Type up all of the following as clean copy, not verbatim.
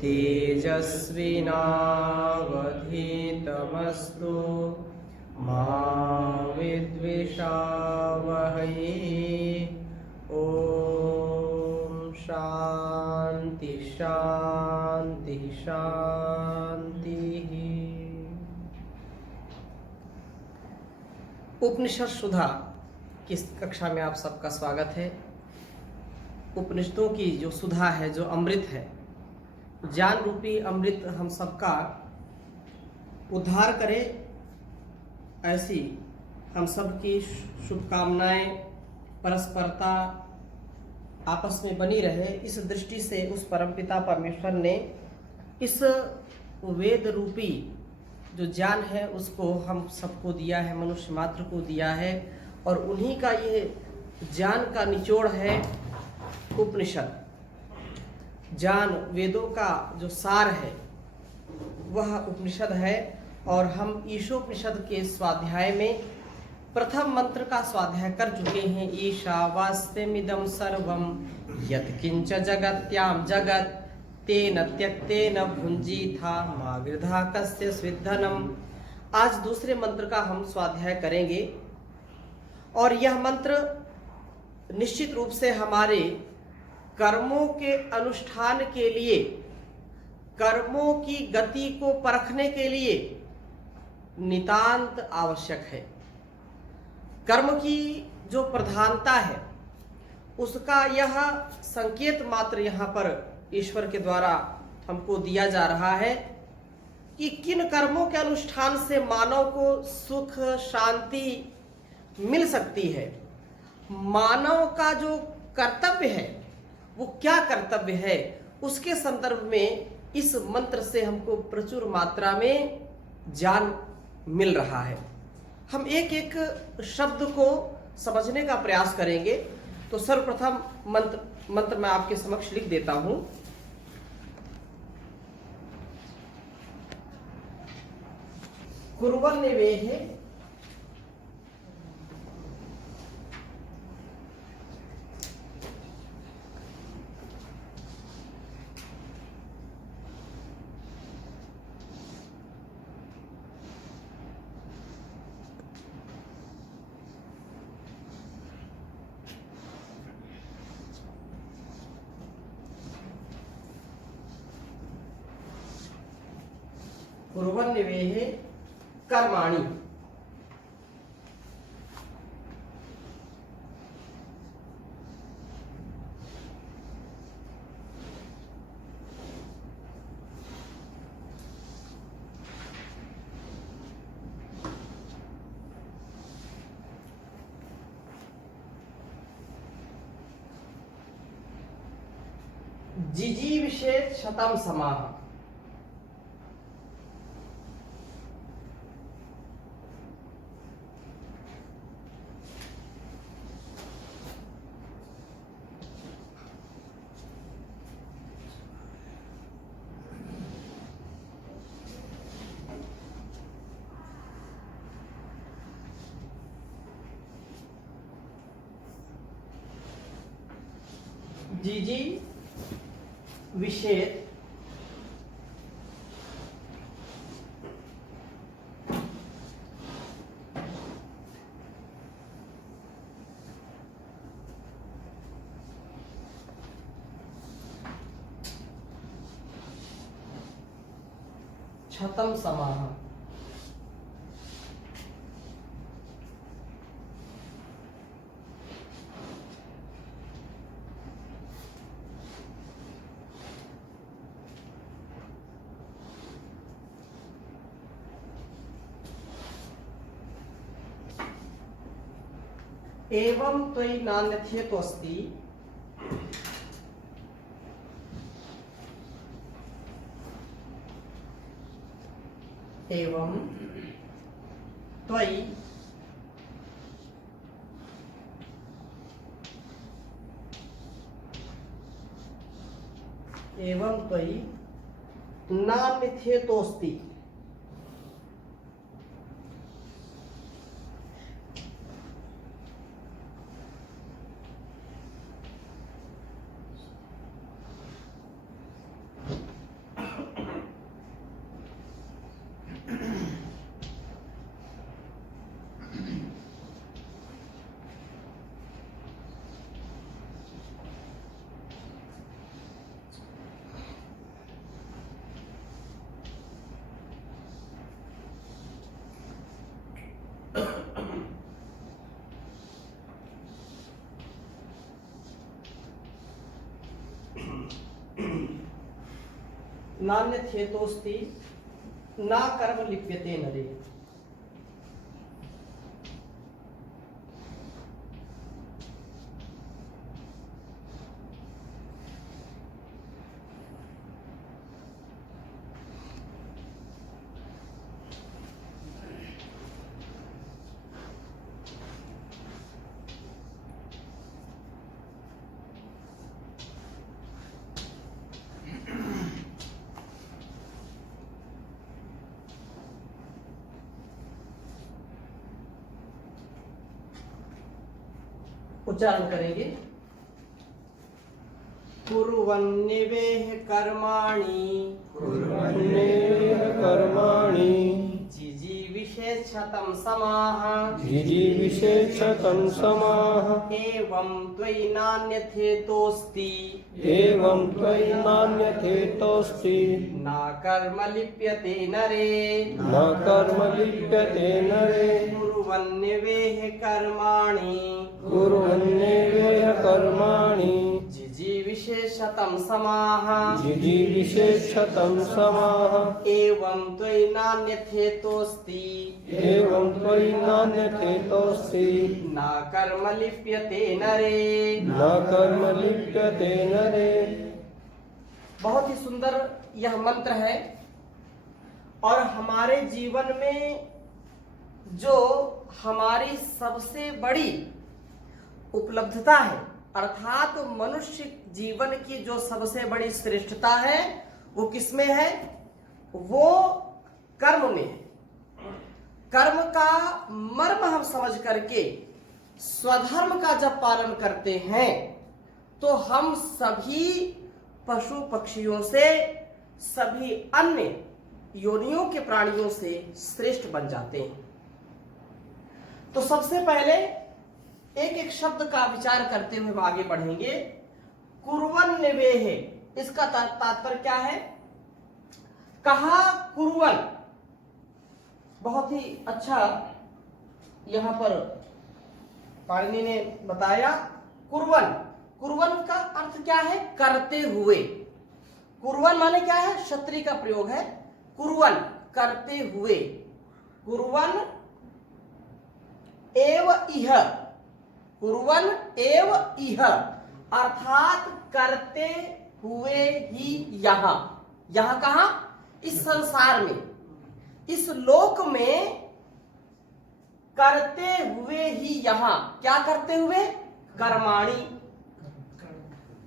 तेजस्विनावधीतमस्तु मा विद्विषावहै। ओम शांति शांति शांति। उपनिषद सुधा की इस कक्षा में आप सबका स्वागत है। उपनिषदों की जो सुधा है, जो अमृत है, ज्ञान रूपी अमृत हम सबका उद्धार करे, ऐसी हम सबकी शुभकामनाएं, परस्परता आपस में बनी रहे। इस दृष्टि से उस परमपिता परमेश्वर ने इस वेद रूपी जो ज्ञान है उसको हम सबको दिया है, मनुष्य मात्र को दिया है। और उन्हीं का ये ज्ञान का निचोड़ है उपनिषद। ज्ञान वेदों का जो सार है वह उपनिषद है। और हम ईशोपनिषद के स्वाध्याय में प्रथम मंत्र का स्वाध्याय कर चुके हैं। ईशावास्यमिदं सर्वं यत्किंच जगत्याम जगत् तेन त्यक्तेन भुंजीथा मा वृथा कस्य स्विद्धनम। आज दूसरे मंत्र का हम स्वाध्याय करेंगे और यह मंत्र निश्चित रूप से हमारे कर्मों के अनुष्ठान के लिए, कर्मों की गति को परखने के लिए नितांत आवश्यक है। कर्म की जो प्रधानता है उसका यह संकेत मात्र यहाँ पर ईश्वर के द्वारा हमको दिया जा रहा है कि किन कर्मों के अनुष्ठान से मानव को सुख शांति मिल सकती है। मानव का जो कर्तव्य है वो क्या कर्तव्य है, उसके संदर्भ में इस मंत्र से हमको प्रचुर मात्रा में ज्ञान मिल रहा है। हम एक एक शब्द को समझने का प्रयास करेंगे। तो सर्वप्रथम मंत्र मैं आपके समक्ष लिख देता हूं। कुर्वन्निवेहे कुर्वन्निवेहे कर्माणि। जिजीविषेत् शतं समाः। जिजी विषेत् शतं समाः। एवं त्वयि नान्यथेतोऽस्ति एवं त्वयि नान्यथेतोऽस्ति। नान्यथेतोस्ति न कर्म लिप्यते नरे। उच्चारण करेंगे। कुर्वन्निवेह कर्माणि जिजीविषेच्छतं समाः एवं त्वयि नान्यथेतोस्ति न कर्म लिप्यते नरे कुर्वन्निवेह कर्माणि जिजीविषेच्छतं समाः एवं त्वयि नान्यथेतोस्ति न कर्म लिप्यते नरे। बहुत ही सुंदर यह मंत्र है और हमारे जीवन में जो हमारी सबसे बड़ी उपलब्धता है, अर्थात मनुष्य जीवन की जो सबसे बड़ी श्रेष्ठता है वो किसमें है? वो कर्म में है। कर्म का मर्म हम समझ करके स्वधर्म का जब पालन करते हैं तो हम सभी पशु पक्षियों से, सभी अन्य योनियों के प्राणियों से श्रेष्ठ बन जाते हैं। तो सबसे पहले एक एक शब्द का विचार करते हुए हम आगे बढ़ेंगे। कुर्वन् निवेह, इसका तात्पर्य क्या है? कहा कुर्वन्, बहुत ही अच्छा यहां पर पाणिनि ने बताया। कुर्वन्, कुर्वन् का अर्थ क्या है? करते हुए। कुर्वन् माने क्या है? क्षत्रिय का प्रयोग है। कुर्वन् करते हुए। कुर्वन् एव इह, कुर्वन् एव इह अर्थात करते हुए ही यहां। यहां कहां? इस संसार में, इस लोक में करते हुए ही यहां। क्या करते हुए? कर्माणि,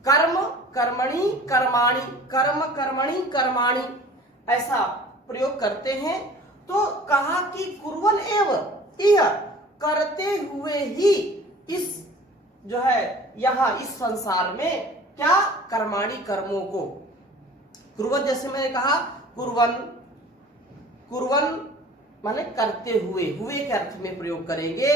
कर्म कर्मणि कर्माणि, कर्म कर्मणि कर्माणि, ऐसा प्रयोग करते हैं। तो कहा कि कुर्वन् एव इह, करते हुए ही इस जो है यहां इस संसार में क्या? कर्माणि, कर्मों को। कुर्वन्, जैसे मैंने कहा कुर्वन्, कुर्वन् माने करते हुए, हुए के अर्थ में प्रयोग करेंगे।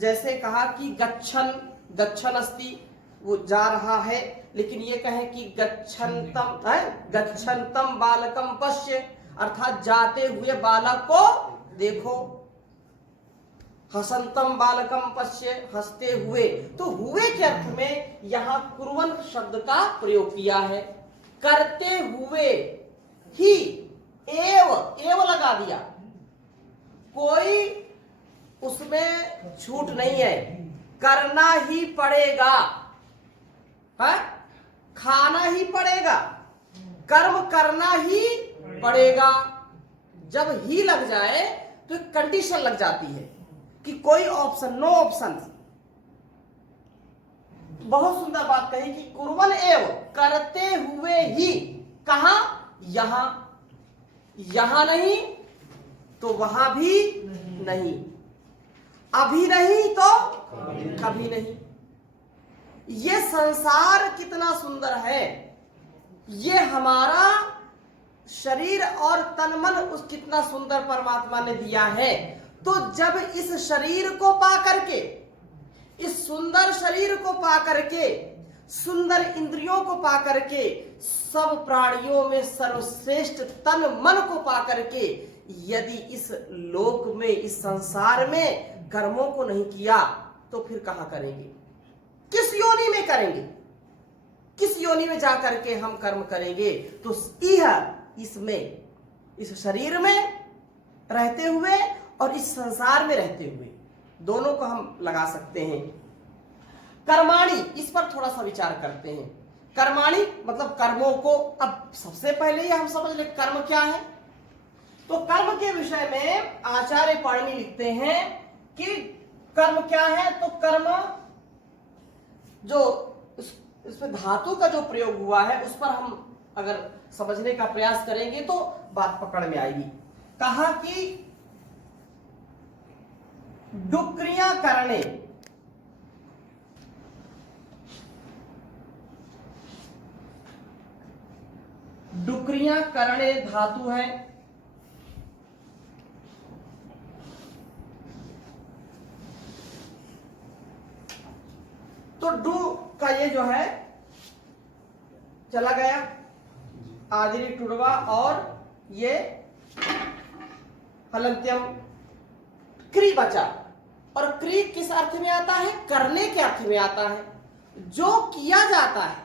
जैसे कहा कि गच्छन्, गच्छन् अस्ति, वो जा रहा है, लेकिन ये कहें कि गच्छन्तम है, गच्छन्तम बालकम पश्य, अर्थात जाते हुए बालक को देखो। हसंतम बालकम पश्य, हंसते हुए। तो हुए के अर्थ में यहां कुर्वन् शब्द का प्रयोग किया है। करते हुए ही, एव लगा दिया, कोई उसमें छूट नहीं है, करना ही पड़ेगा है? खाना ही पड़ेगा, कर्म करना ही पड़ेगा। जब ही लग जाए तो कंडीशन लग जाती है कि कोई ऑप्शन, नो ऑप्शन। बहुत सुंदर बात कही कि कुर्वन् एव, करते हुए ही। कहां? यहां, यहां नहीं तो वहां भी नहीं, अभी नहीं तो कभी नहीं। ये संसार कितना सुंदर है, ये हमारा शरीर और तन मन उस कितना सुंदर परमात्मा ने दिया है। तो जब इस शरीर को पा करके, इस सुंदर शरीर को पा करके, सुंदर इंद्रियों को पा करके, सब प्राणियों में सर्वश्रेष्ठ तन मन को पा करके, यदि इस लोक में, इस संसार में कर्मों को नहीं किया तो फिर कहां करेंगे? किस योनि में करेंगे? किस योनि में जाकर के हम कर्म करेंगे? तो यह इसमें, इस शरीर में रहते हुए और इस संसार में रहते हुए, दोनों को हम लगा सकते हैं। कर्माणि, इस पर थोड़ा सा विचार करते हैं। कर्माणि मतलब कर्मों को। अब सबसे पहले ही हम समझ ले कर्म क्या है। तो कर्म के विषय में आचार्य पाणिनि लिखते हैं कि कर्म क्या है। तो कर्म जो इसमें धातु का जो प्रयोग हुआ है उस पर हम अगर समझने का प्रयास करेंगे तो बात पकड़ में आएगी। कहा कि डुक्रिया करणे, डुक्रिया करणे धातु है। तो डू का ये जो है चला गया आदि टुड़वा और ये हलंत्यम, क्री बचा। और क्री किस अर्थ में आता है? करने के अर्थ में आता है, जो किया जाता है।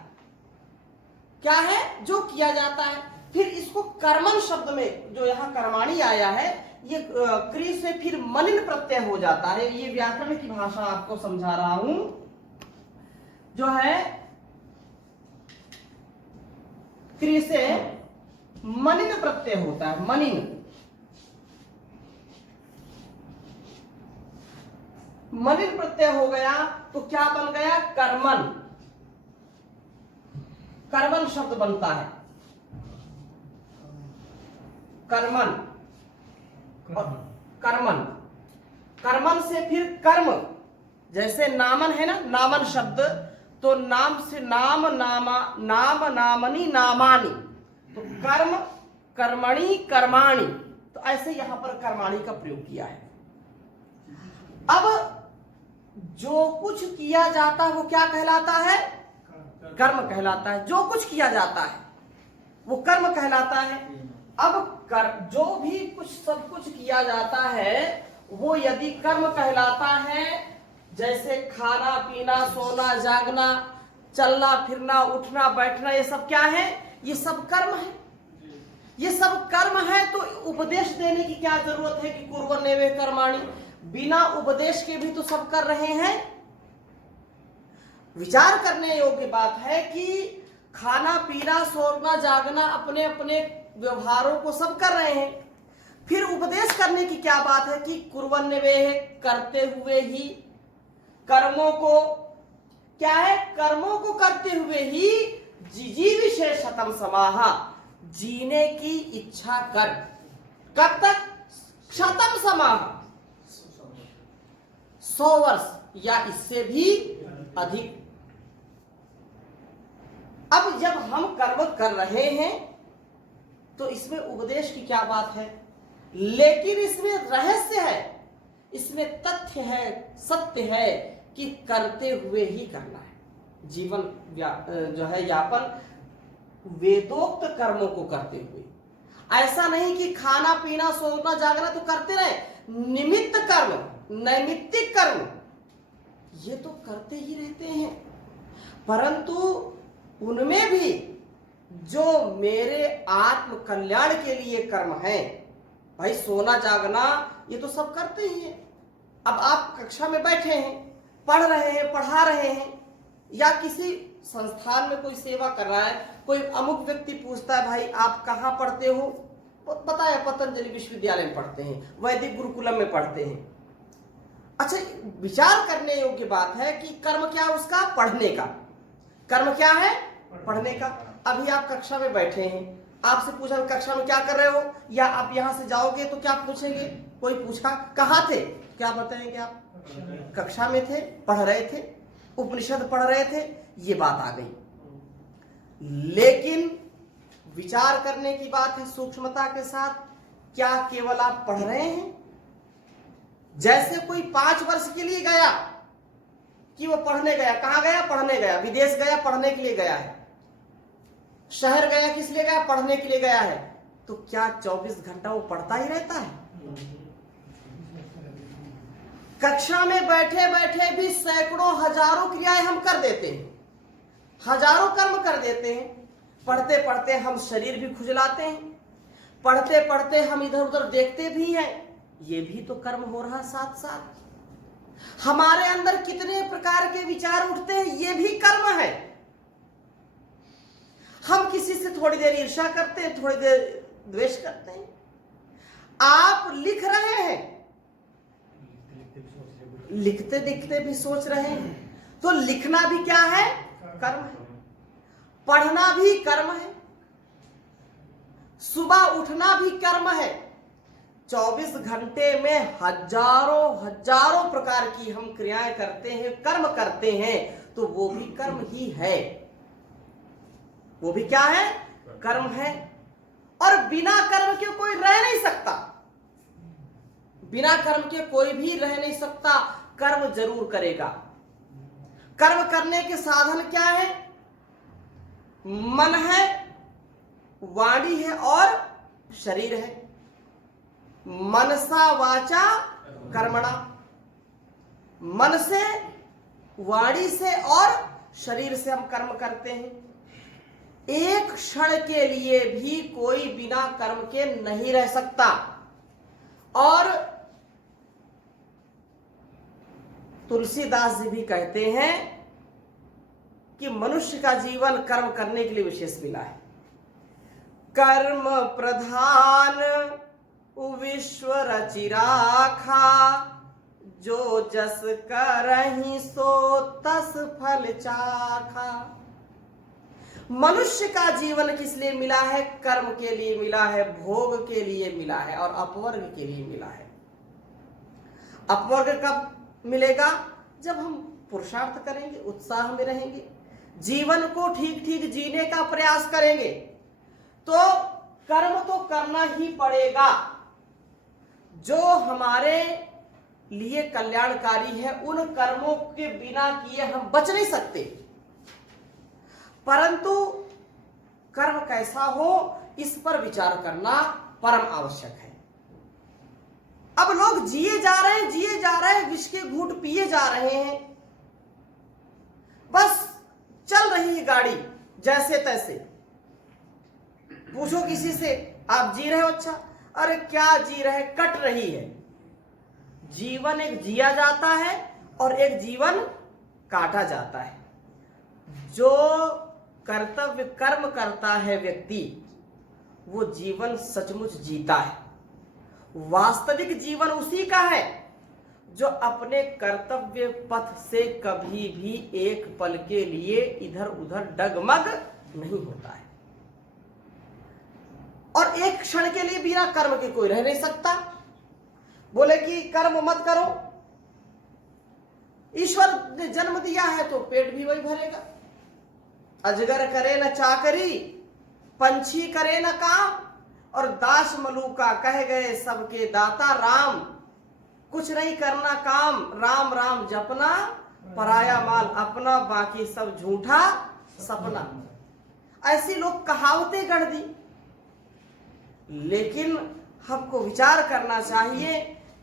क्या है? जो किया जाता है। फिर इसको कर्मन शब्द में जो यहां कर्माणि आया है, ये क्री से फिर मनिन प्रत्यय हो जाता है। ये व्याकरण की भाषा आपको समझा रहा हूं। जो है क्री से मनिन प्रत्यय होता है, मनिन। मनिन प्रत्यय हो गया तो क्या बन गया? कर्मन। कर्मन शब्द बनता है, कर्मन। कर्मन, कर्मन से फिर कर्म, जैसे नामन है ना, नामन शब्द। तो नाम से नाम, नामा, नाम, नामनी, नामानी। तो कर्म, कर्मणि, कर्माणि। तो ऐसे यहां पर कर्माणि का प्रयोग किया है। अब जो कुछ किया जाता है वो क्या कहलाता है? कर्म कहलाता है। जो कुछ किया जाता है वो कर्म कहलाता है। अब जो भी कुछ सब कुछ किया जाता है वो यदि कर्म कहलाता है, जैसे खाना पीना, सोना जागना, चलना फिरना, उठना बैठना, ये सब क्या है? ये सब कर्म है। ये सब कर्म है। तो उपदेश देने की क्या जरूरत है कि कुर्वन्नेवे कर्माणि? बिना उपदेश के भी तो सब कर रहे हैं। विचार करने योग्य बात है कि खाना पीना, सोना जागना, अपने अपने व्यवहारों को सब कर रहे हैं। फिर उपदेश करने की क्या बात है कि कुर्वन्नेवे, करते हुए ही, कर्मों को क्या है? कर्मों को करते हुए ही जिजीविषे शतम समाहा, जीने की इच्छा कर। कब तक? शतम समाहा, 100 वर्ष या इससे भी अधिक। अब जब हम कर्म कर रहे हैं तो इसमें उपदेश की क्या बात है? लेकिन इसमें रहस्य है, इसमें तथ्य है, सत्य है कि करते हुए ही करना है। जीवन जो है यापन वेदोक्त कर्मों को करते हुए। ऐसा नहीं कि खाना पीना सोना जागना तो करते रहे, निमित्त कर्म, नैमित्तिक कर्म ये तो करते ही रहते हैं। परंतु उनमें भी जो मेरे आत्म कल्याण के लिए कर्म है, भाई सोना जागना ये तो सब करते ही हैं। अब आप कक्षा में बैठे हैं, पढ़ रहे हैं, पढ़ा रहे हैं, या किसी संस्थान में कोई सेवा कर रहा है, कोई अमुक व्यक्ति पूछता है भाई आप कहाँ पढ़ते हो? पता है पतंजलि विश्वविद्यालय में पढ़ते हैं, वैदिक गुरुकुलम में पढ़ते हैं। अच्छा, विचार करने योग्य बात है कि कर्म क्या है उसका? पढ़ने का। कर्म क्या है? पढ़ने का। अभी आप कक्षा में बैठे हैं, आपसे पूछा कक्षा में क्या कर रहे हो, या आप यहां से जाओगे तो क्या पूछेंगे? कोई पूछा कहाँ थे, क्या बताएंगे आप? कक्षा में थे, पढ़ रहे थे, उपनिषद पढ़ रहे थे, ये बात आ गई। लेकिन विचार करने की बात है सूक्ष्मता के साथ, क्या केवल आप पढ़ रहे हैं? जैसे कोई 5 वर्ष के लिए गया कि वो पढ़ने गया, कहां गया? पढ़ने गया। विदेश गया, पढ़ने के लिए गया है। शहर गया, किस लिए गया? पढ़ने के लिए गया है। तो क्या 24 घंटा वो पढ़ता ही रहता है? कक्षा में बैठे बैठे भी सैकड़ों हजारों क्रियाएं हम कर देते हैं, हजारों कर्म कर देते हैं। पढ़ते पढ़ते हम शरीर भी खुजलाते हैं, पढ़ते पढ़ते हम इधर उधर देखते भी हैं, ये भी तो कर्म हो रहा साथ साथ। हमारे अंदर कितने प्रकार के विचार उठते हैं, ये भी कर्म है। हम किसी से थोड़ी देर ईर्ष्या करते हैं, थोड़ी देर द्वेष करते हैं। आप लिख रहे हैं, लिखते लिखते भी सोच रहे हैं, तो लिखना भी क्या है? कर्म है। पढ़ना भी कर्म है। सुबह उठना भी कर्म है। 24 घंटे में हजारों हजारों प्रकार की हम क्रियाएं करते हैं, कर्म करते हैं, तो वो भी कर्म ही है। वो भी क्या है? कर्म है। और बिना कर्म के कोई रह नहीं सकता। बिना कर्म के कोई भी रह नहीं सकता, कर्म जरूर करेगा। कर्म करने के साधन क्या है? मन है, वाणी है और शरीर है। मनसा वाचा कर्मणा। मन से, वाणी से और शरीर से हम कर्म करते हैं। एक क्षण के लिए भी कोई बिना कर्म के नहीं रह सकता। और तुलसीदास जी भी कहते हैं कि मनुष्य का जीवन कर्म करने के लिए विशेष मिला है। कर्म प्रधान विश्व रचि राखा, जो जस करहि सो तस फल चाखा। मनुष्य का जीवन किस लिए मिला है? कर्म के लिए मिला है, भोग के लिए मिला है और अपवर्ग के लिए मिला है। अपवर्ग कब मिलेगा? जब हम पुरुषार्थ करेंगे, उत्साह में रहेंगे, जीवन को ठीक ठीक जीने का प्रयास करेंगे, तो कर्म तो करना ही पड़ेगा। जो हमारे लिए कल्याणकारी है, उन कर्मों के बिना किए हम बच नहीं सकते। परंतु कर्म कैसा हो, इस पर विचार करना परम आवश्यक है। अब लोग जिए जा रहे हैं, विष के घूंट पिए जा रहे हैं, बस चल रही है गाड़ी जैसे तैसे। पूछो किसी से, आप जी रहे हो? अच्छा, अरे क्या जी रहे, कट रही है। जीवन एक जिया जाता है और एक जीवन काटा जाता है। जो कर्तव्य कर्म करता है व्यक्ति, वो जीवन सचमुच जीता है। वास्तविक जीवन उसी का है जो अपने कर्तव्य पथ से कभी भी एक पल के लिए इधर उधर डगमग नहीं होता है। और एक क्षण के लिए बिना कर्म के कोई रह नहीं सकता। बोले कि कर्म मत करो, ईश्वर ने जन्म दिया है तो पेट भी वही भरेगा। अजगर करे न चाकरी, पंछी करे न काम, और दास मलूका कह गए सबके दाता राम। कुछ नहीं करना काम, राम राम जपना, पराया माल अपना, बाकी सब झूठा सपना। ऐसी लोग कहावतें गढ़ दी। लेकिन हमको विचार करना चाहिए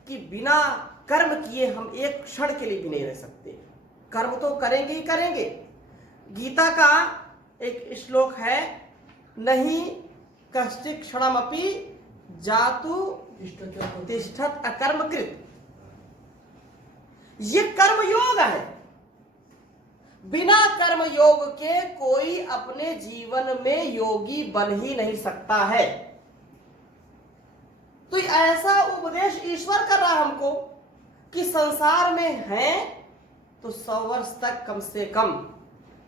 कि बिना कर्म किए हम एक क्षण के लिए भी नहीं रह सकते। कर्म तो करेंगे ही करेंगे। गीता का एक श्लोक है, नहीं कश्चित् क्षणमपि जातु तिष्ठत अकर्मकृत। ये कर्म योग है। बिना कर्म योग के कोई अपने जीवन में योगी बन ही नहीं सकता है। तो ऐसा उपदेश ईश्वर कर रहा है हमको कि संसार में हैं तो 100 वर्ष तक कम से कम,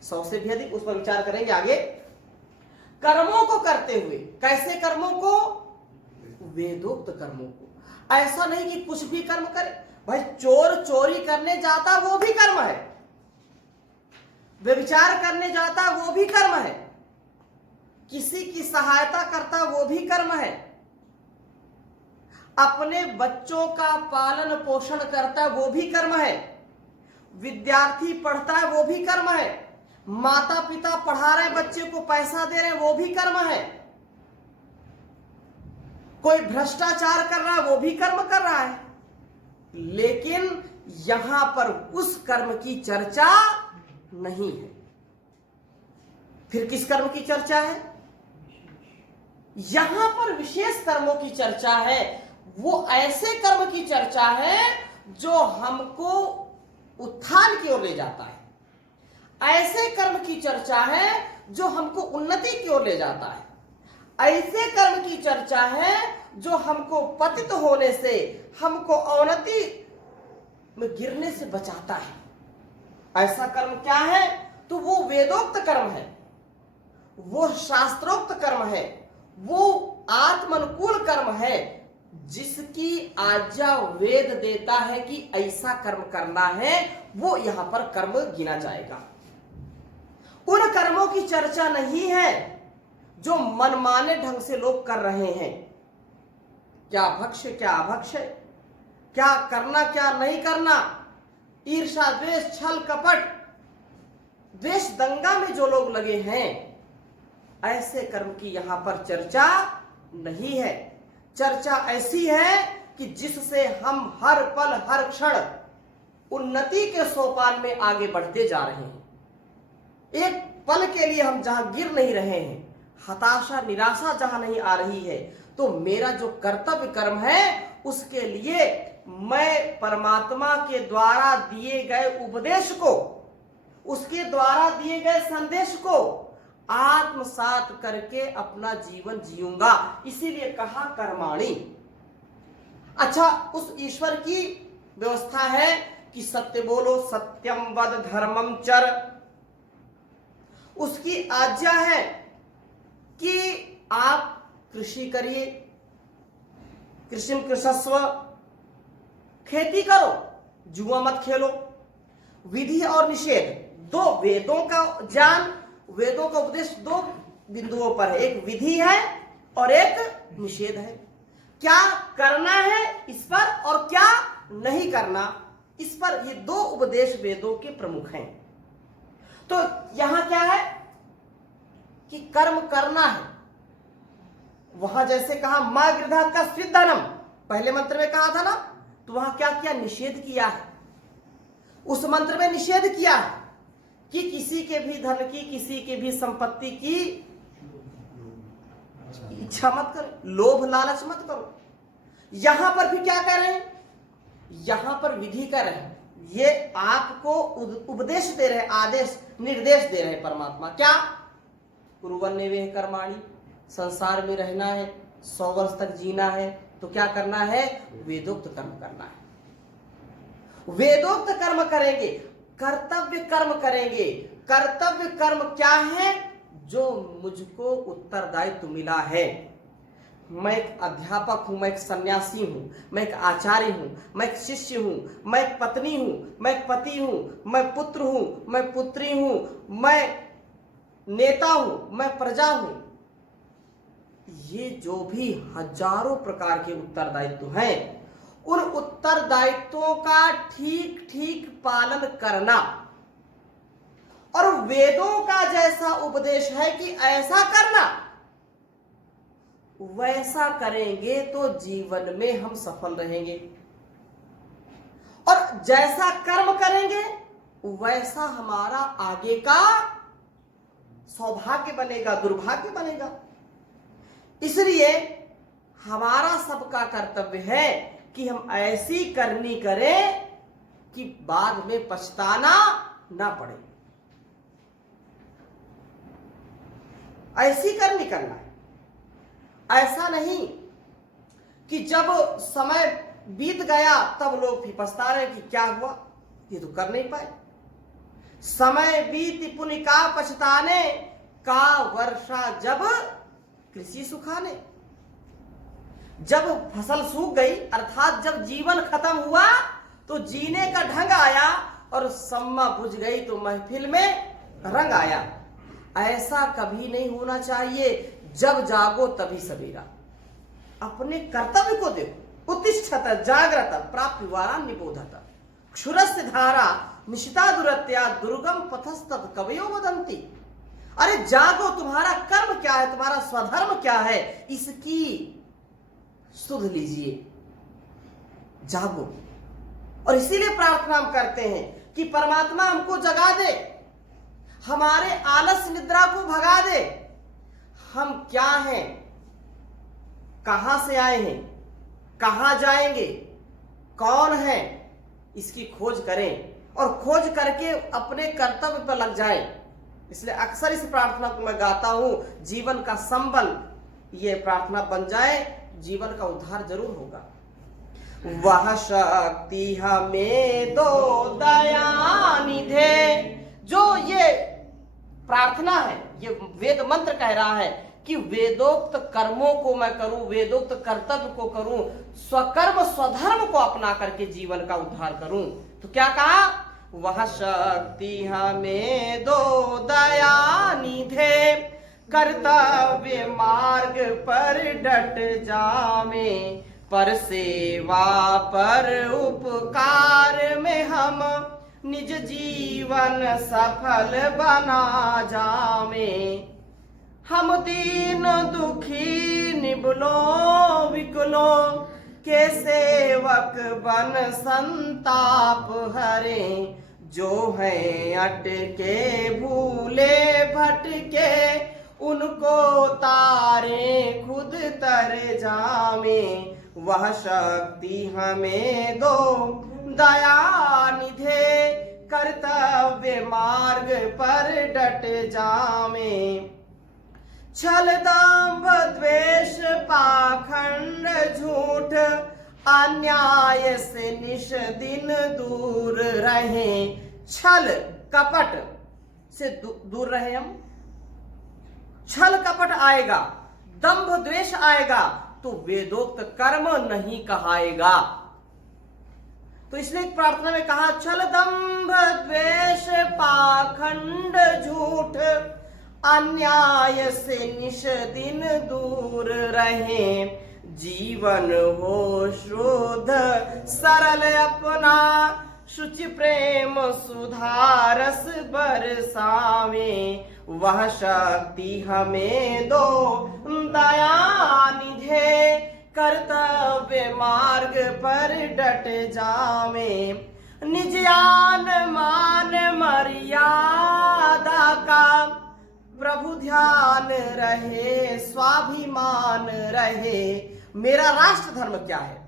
100 से भी अधिक, उस पर विचार करेंगे आगे। कर्मों को करते हुए, कैसे कर्मों को? वेदोक्त कर्मों को। ऐसा नहीं कि कुछ भी कर्म करे। भाई चोर चोरी करने जाता वो भी कर्म है, व्यभिचार करने जाता वो भी कर्म है, किसी की सहायता करता वो भी कर्म है, अपने बच्चों का पालन पोषण करता है वो भी कर्म है, विद्यार्थी पढ़ता है वो भी कर्म है, माता पिता पढ़ा रहे बच्चे को पैसा दे रहे हैं वो भी कर्म है, कोई भ्रष्टाचार कर रहा है वो भी कर्म कर रहा है। लेकिन यहां पर उस कर्म की चर्चा नहीं है। फिर किस कर्म की चर्चा है? यहां पर विशेष कर्मों की चर्चा है। वो ऐसे कर्म की चर्चा है जो हमको उत्थान की ओर ले जाता है, ऐसे कर्म की चर्चा है जो हमको उन्नति की ओर ले जाता है, ऐसे कर्म की चर्चा है जो हमको पतित होने से, हमको अवनति में गिरने से बचाता है। ऐसा कर्म क्या है? तो वो वेदोक्त कर्म है, वो शास्त्रोक्त कर्म है, वो आत्मानुकूल कर्म है, जिसकी आज्ञा वेद देता है कि ऐसा कर्म करना है, वो यहां पर कर्म गिना जाएगा। उन कर्मों की चर्चा नहीं है जो मनमाने ढंग से लोग कर रहे हैं। क्या भक्ष्य, क्या अभक्ष्य, क्या करना, क्या नहीं करना, ईर्षा, द्वेष, छल, कपट, द्वेष दंगा में जो लोग लगे हैं, ऐसे कर्म की यहां पर चर्चा नहीं है। चर्चा ऐसी है कि जिससे हम हर पल हर क्षण उन्नति के सोपान में आगे बढ़ते जा रहे हैं। एक पल के लिए हम जहां गिर नहीं रहे हैं, हताशा निराशा जहां नहीं आ रही है, तो मेरा जो कर्तव्य कर्म है उसके लिए मैं परमात्मा के द्वारा दिए गए उपदेश को, उसके द्वारा दिए गए संदेश को आत्मसात करके अपना जीवन जीऊंगा। इसीलिए कहा कर्माणि। अच्छा, उस ईश्वर की व्यवस्था है कि सत्य बोलो, सत्यम वद, धर्मम चर। उसकी आज्ञा है कि आप कृषि करिए, कृषिम कृषस्व, खेती करो, जुआ मत खेलो। विधि और निषेध, दो वेदों का ज्ञान, वेदों का उपदेश दो बिंदुओं पर है, एक विधि है और एक निषेध है। क्या करना है इस पर और क्या नहीं करना इस पर, ये दो उपदेश वेदों के प्रमुख हैं। तो यहां क्या है कि कर्म करना है। वहां जैसे कहा मां गृधा का स्विद्धनम, पहले मंत्र में कहा था ना, तो वहां क्या किया? निषेध किया है। उस मंत्र में निषेध किया है कि किसी के भी धन की, किसी के भी संपत्ति की इच्छा मत करो, लोभ लालच मत करो। यहां पर भी क्या कर रहे हैं? यहां पर विधि कर रहे हैं। ये आपको उपदेश दे रहे हैं, आदेश निर्देश दे रहे हैं परमात्मा। क्या? कुर्वन्नेवेह कर्माणि, संसार में रहना है, 100 वर्ष तक जीना है, तो क्या करना है? वेदोक्त कर्म करना है। वेदोक्त कर्म करेंगे, कर्तव्य कर्म करेंगे। कर्तव्य कर्म क्या है? जो मुझको उत्तरदायित्व मिला है। मैं एक अध्यापक हूं, मैं एक सन्यासी हूं, मैं एक आचार्य हूं, मैं एक शिष्य हूं, मैं एक पत्नी हूं, मैं एक पति हूं, मैं पुत्र हूं, मैं पुत्री हूं, मैं नेता हूं, मैं प्रजा हूं। ये जो भी हजारों प्रकार के उत्तरदायित्व हैं, उन उत्तरदायित्वों का ठीक ठीक पालन करना, और वेदों का जैसा उपदेश है कि ऐसा करना, वैसा करेंगे तो जीवन में हम सफल रहेंगे। और जैसा कर्म करेंगे वैसा हमारा आगे का सौभाग्य बनेगा, दुर्भाग्य बनेगा। इसलिए हमारा सबका कर्तव्य है कि हम ऐसी करनी करें कि बाद में पछताना ना पड़े। ऐसी करनी करना है। ऐसा नहीं कि जब समय बीत गया तब लोग फिर पछता रहे कि क्या हुआ, ये तो कर नहीं पाए। समय बीत पुनिका पछताने का वर्षा जब कृषि सुखाने। जब फसल सूख गई, अर्थात जब जीवन खत्म हुआ, तो जीने का ढंग आया, और सम्मा बुझ गई तो महफिल में रंग आया। ऐसा कभी नहीं होना चाहिए। जब जागो तभी सवेरा। अपने कर्तव्य को देखो। उत्तिष्ठत जाग्रत प्राप्त वारा निबोधत, क्षुरस्य धारा निशिता दुरत्या दुर्गम पथस्तत कवयो वदंती। अरे जागो, तुम्हारा कर्म क्या है, तुम्हारा स्वधर्म क्या है, इसकी सुध लीजिए, जागो। और इसीलिए प्रार्थना हम करते हैं कि परमात्मा हमको जगा दे, हमारे आलस निद्रा को भगा दे। हम क्या हैं? कहां से आए हैं, कहां जाएंगे, कौन है, इसकी खोज करें और खोज करके अपने कर्तव्य पर लग जाएं। इसलिए अक्सर इस प्रार्थना को मैं गाता हूं, जीवन का संबल ये प्रार्थना बन जाए, जीवन का उद्धार जरूर होगा। वह शक्ति हमें दो दया निधे, जो ये प्रार्थना है, ये वेद मंत्र कह रहा है कि वेदोक्त कर्मों को मैं करूं, वेदोक्त कर्तव्य को करूं, स्वकर्म स्वधर्म को अपना करके जीवन का उद्धार करूं। तो क्या कहा, वह शक्ति हमें दो दया निधे, कर्तव्य मार्ग पर डट जामे, पर सेवा पर उपकार में हम निज जीवन सफल बना जामे। हम दीन दुखी निबलों विकलों के सेवक बन संताप हरे, जो हैं अटके भूले भटके उनको तारे खुद तर जामे। वह शक्ति हमें दो दया निधे, कर्तव्य मार्ग पर डट जामे। छल दंभ द्वेष पाखंड झूठ अन्याय से निश दिन दूर रहें। छल कपट से दूर रहे हम। छल कपट आएगा, दंभ द्वेष आएगा तो वेदोक्त कर्म नहीं कहाएगा। तो इसलिए प्रार्थना में कहा, छल दंभ द्वेष पाखंड झूठ अन्याय से निश दिन दूर रहें। जीवन हो शुद्ध सरल अपना, शुचि प्रेम सुधारस बरसावे। वह शक्ति हमें दो दया निधे, कर्तव्य मार्ग पर डट जावे। निज आन मान मर्यादा का प्रभु ध्यान रहे, स्वाभिमान रहे। मेरा राष्ट्र धर्म क्या है,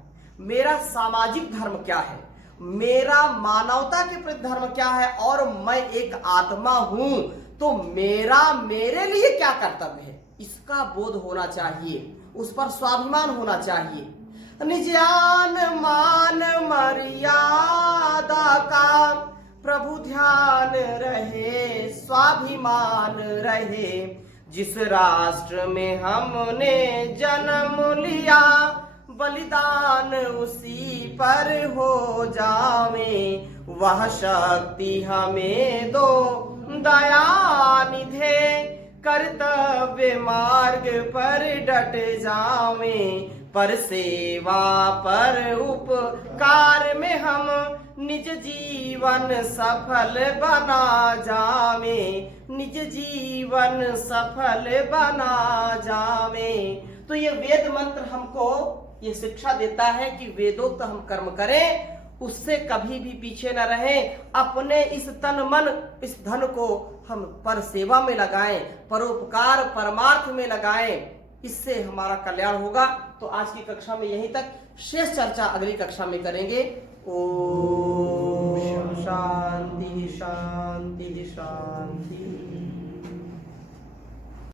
मेरा सामाजिक धर्म क्या है, मेरा मानवता के प्रति धर्म क्या है, और मैं एक आत्मा हूं तो मेरा मेरे लिए क्या कर्तव्य है, इसका बोध होना चाहिए, उस पर स्वाभिमान होना चाहिए। निज आन मान मर्यादा का प्रभु ध्यान रहे, स्वाभिमान रहे। जिस राष्ट्र में हमने जन्म लिया, बलिदान उसी पर हो जावे। वह शक्ति हमें दो दया निधे, कर्तव्य मार्ग पर डट जावे। पर सेवा पर उपकार में हम निज जीवन सफल बना जावे, निज जीवन सफल बना जावे। तो ये वेद मंत्र हमको ये शिक्षा देता है कि वेदोक्त हम कर्म करें, उससे कभी भी पीछे न रहें। अपने इस तन मन इस धन को हम पर सेवा में लगाएं, परोपकार परमार्थ में लगाएं, इससे हमारा कल्याण होगा। तो आज की कक्षा में यहीं तक, शेष चर्चा अगली कक्षा में करेंगे। ओम शांति शांति शांति।